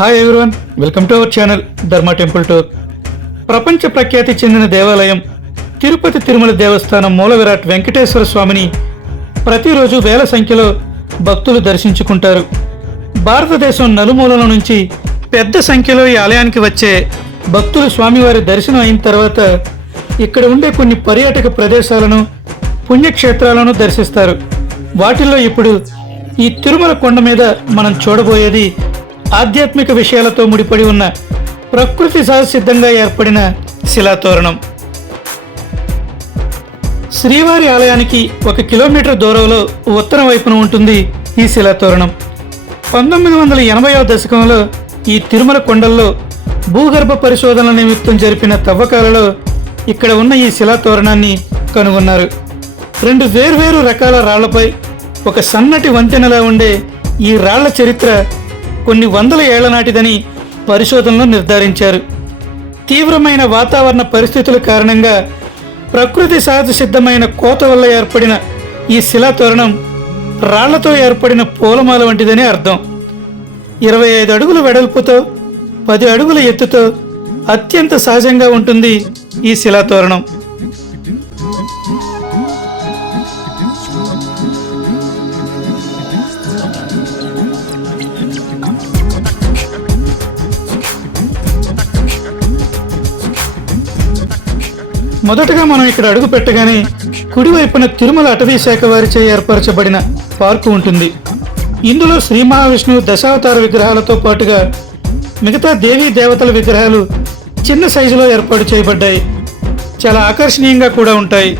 Hi everyone, welcome to our channel ధర్మ temple tour. ప్రపంచ ప్రఖ్యాతి చెందిన దేవాలయం తిరుపతి తిరుమల దేవస్థానం మూల విరాట్ వెంకటేశ్వర స్వామిని ప్రతిరోజు వేల సంఖ్యలో భక్తులు దర్శించుకుంటారు. భారతదేశం నలుమూలల నుంచి పెద్ద సంఖ్యలో ఈ ఆలయానికి వచ్చే భక్తులు స్వామివారి దర్శనం అయిన తర్వాత ఇక్కడ ఉండే కొన్ని పర్యాటక ప్రదేశాలను, పుణ్యక్షేత్రాలను దర్శిస్తారు. వాటిల్లో ఇప్పుడు ఈ తిరుమల కొండ మీద మనం చూడబోయేది ఆధ్యాత్మిక విషయాలతో ముడిపడి ఉన్న ప్రకృతి సహసిద్ధంగా ఏర్పడిన శిలాతోరణం. శ్రీవారి ఆలయానికి 1 కిలోమీటర్ దూరంలో ఉత్తరం వైపున ఉంటుంది ఈ శిలాతోరణం. 1980వ దశకంలో ఈ తిరుమల కొండల్లో భూగర్భ పరిశోధనల నిమిత్తం జరిపిన తవ్వకాలలో ఇక్కడ ఉన్న ఈ శిలాతోరణాన్ని కనుగొన్నారు. 2 వేర్వేరు రకాల రాళ్లపై ఒక సన్నటి వంతెనలా ఉండే ఈ రాళ్ల చరిత్ర కొన్ని వందల ఏళ్ల నాటిదని పరిశోధనలు నిర్ధారించారు. తీవ్రమైన వాతావరణ పరిస్థితుల కారణంగా ప్రకృతి సహజ సిద్ధమైన కోత వల్ల ఏర్పడిన ఈ శిలాతోరణం రాళ్లతో ఏర్పడిన పూలమాల వంటిదని అర్థం. 25 అడుగుల వెడల్పుతో 10 అడుగుల ఎత్తుతో అత్యంత సహజంగా ఉంటుంది ఈ శిలాతోరణం. మొదటగా మనం ఇక్కడ అడుగు పెట్టగానే కుడివైపున తిరుమల అటవీ శాఖ వారిచే ఏర్పరచబడిన పార్కు ఉంటుంది. ఇందులో శ్రీ మహావిష్ణువు దశావతార విగ్రహాలతో పాటుగా మిగతా దేవీ దేవతల విగ్రహాలు చిన్న సైజులో ఏర్పాటు చేయబడ్డాయి. చాలా ఆకర్షణీయంగా కూడా ఉంటాయి.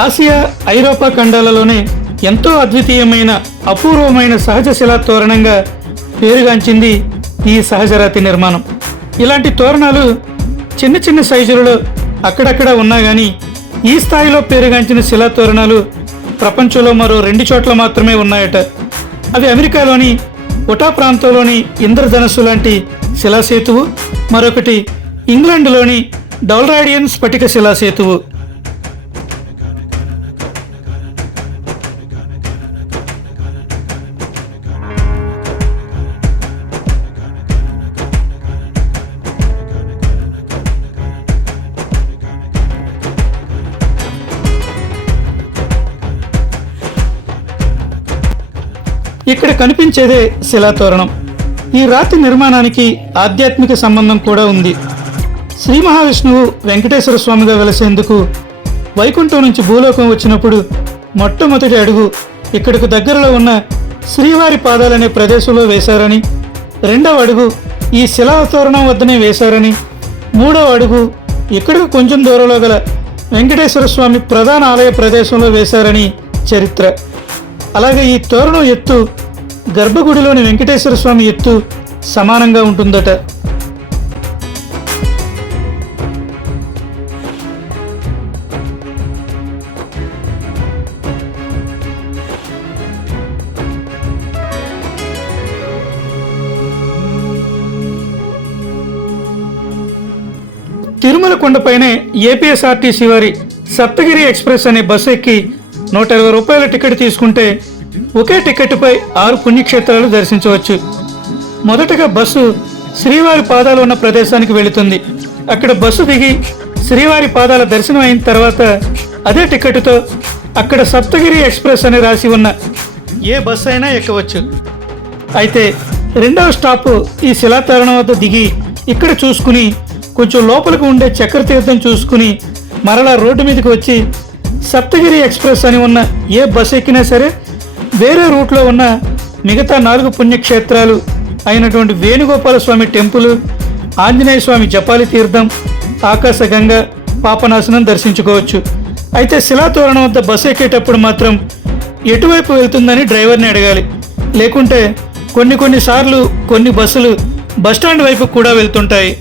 ఆసియా, ఐరోపా ఖండాలలోనే ఎంతో అద్వితీయమైన అపూర్వమైన సహజ శిలా తోరణంగా పేరుగాంచింది ఈ సహజరాతి నిర్మాణం. ఇలాంటి తోరణాలు చిన్న చిన్న సైజులలో అక్కడక్కడ ఉన్నా కానీ ఈ స్థాయిలో పేరుగాంచిన శిలా తోరణాలు ప్రపంచంలో మరో 2 చోట్ల మాత్రమే ఉన్నాయట. అవి అమెరికాలోని ఉటా ప్రాంతంలోని ఇంద్రధనస్సు లాంటి శిలాసేతువు, మరొకటి ఇంగ్లాండ్లోని డౌల్రాడియన్ స్ఫటిక శిలాసేతువు. ఇక్కడ కనిపించేదే శిలాతోరణం. ఈ రాతి నిర్మాణానికి ఆధ్యాత్మిక సంబంధం కూడా ఉంది. శ్రీ మహావిష్ణువు వెంకటేశ్వర స్వామిగా వెలసేందుకు వైకుంఠం నుంచి భూలోకం వచ్చినప్పుడు మొట్టమొదటి అడుగు ఇక్కడకు దగ్గరలో ఉన్న శ్రీవారి పాదాలనే ప్రదేశంలో వేశారని, రెండవ అడుగు ఈ శిలాతోరణం వద్దనే వేశారని, మూడవ అడుగు ఇక్కడకు కొంచెం దూరంలో గల వెంకటేశ్వర స్వామి ప్రధాన ఆలయ ప్రదేశంలో వేశారని చరిత్ర. అలాగే ఈ తోరణం ఎత్తు గర్భగుడిలోని వెంకటేశ్వర స్వామి ఎత్తు సమానంగా ఉంటుందట. తిరుమల కొండపైనే ఏపీఎస్ఆర్టీసీ వారి సప్తగిరి ఎక్స్ప్రెస్ అనే బస్సు ఎక్కి 120 రూపాయల టికెట్ తీసుకుంటే ఒకే టికెట్పై 6 పుణ్యక్షేత్రాలు దర్శించవచ్చు. మొదటగా బస్సు శ్రీవారి పాదాలు ఉన్న ప్రదేశానికి వెళుతుంది. అక్కడ బస్సు దిగి శ్రీవారి పాదాల దర్శనం అయిన తర్వాత అదే టికెట్తో అక్కడ సప్తగిరి ఎక్స్ప్రెస్ అని రాసి ఉన్న ఏ బస్సు అయినా ఎక్కవచ్చు. అయితే రెండవ స్టాప్ ఈ శిలాతోరణం వద్ద దిగి ఇక్కడ చూసుకుని కొంచెం లోపలికి ఉండే చక్రతీర్థం చూసుకుని మరలా రోడ్డు మీదకి వచ్చి సప్తగిరి ఎక్స్ప్రెస్ అని ఉన్న ఏ బస్సు ఎక్కినా సరే వేరే రూట్లో ఉన్న మిగతా 4 పుణ్యక్షేత్రాలు అయినటువంటి వేణుగోపాల స్వామి టెంపుల్, ఆంజనేయ స్వామి జపాలి తీర్థం, ఆకాశగంగ, పాపనాశనం దర్శించుకోవచ్చు. అయితే శిలాతోరణం వద్ద బస్సు ఎక్కేటప్పుడు మాత్రం ఎటువైపు వెళ్తుందని డ్రైవర్ని అడగాలి. లేకుంటే కొన్ని సార్లు కొన్ని బస్సులు బస్టాండ్ వైపు కూడా వెళ్తుంటాయి.